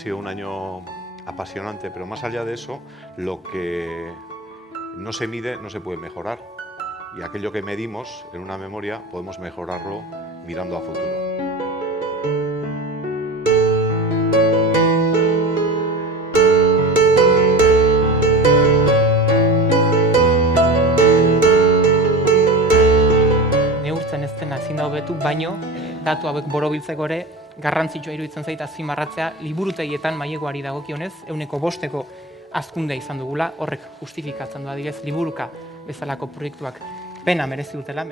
sido un año apasionante, pero más allá de eso, lo que no se mide no se puede mejorar. Y aquello que medimos en una memoria podemos mejorarlo mirando a futuro. Neurtzen ez dena ezin da hobetu, baino datu hauek borobiltzeko ere garrantzitsua iruditzen zait azpimarratzea liburutegietan maileguari dagokionez 5% hazkundea izan dugula, horrek justifikatzen du adibidez liburuka bezalako proiektuak pena merezi dutela.